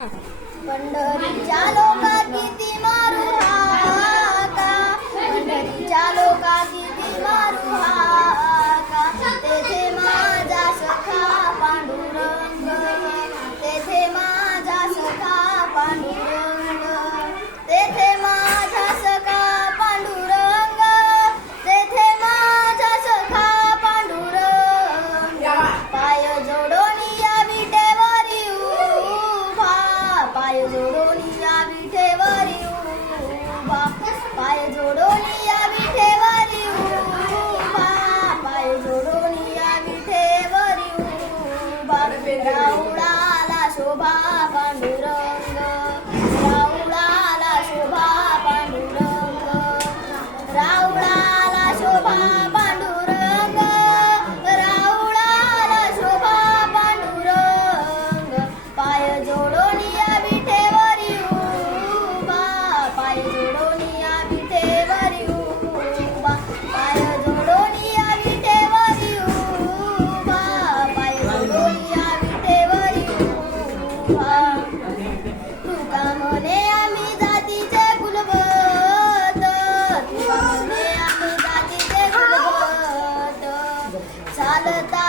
पंढरीच्या लोका किती मारू हाका, पंढरीच्या लोका किती मारू हाका, तेथे माझा सखा पांडुरंग, तेथे माझा सखा पांडुरंग, तेथे माझा सखा पांडुरंग, तेथे माझा सखा पांडुरंग, पाय जोडून या विटेवरी उभा, पाय जोडून या विटेवरी उभा, पाय जोडून या विटेवरी उभा, पाय जोडून या विटेवरी उभा, राऊळाला शोभा पांडुरंग, राऊळाला शोभा पांडुरंग, राऊळाला शोभा पांडुरंग, राऊळाला शोभा पांडुरंग, पाय जोडून या विटेवरी उभा, पाय जोडून या विटेवरी उभा, पाय जोडून या विटेवरी उभा, पाय जोडून या विटेवरी उभा. तुका म्हणे आम्ही जातीचे कुलवत, तुका म्हणे आम्ही जातीचे कुलवत, चालता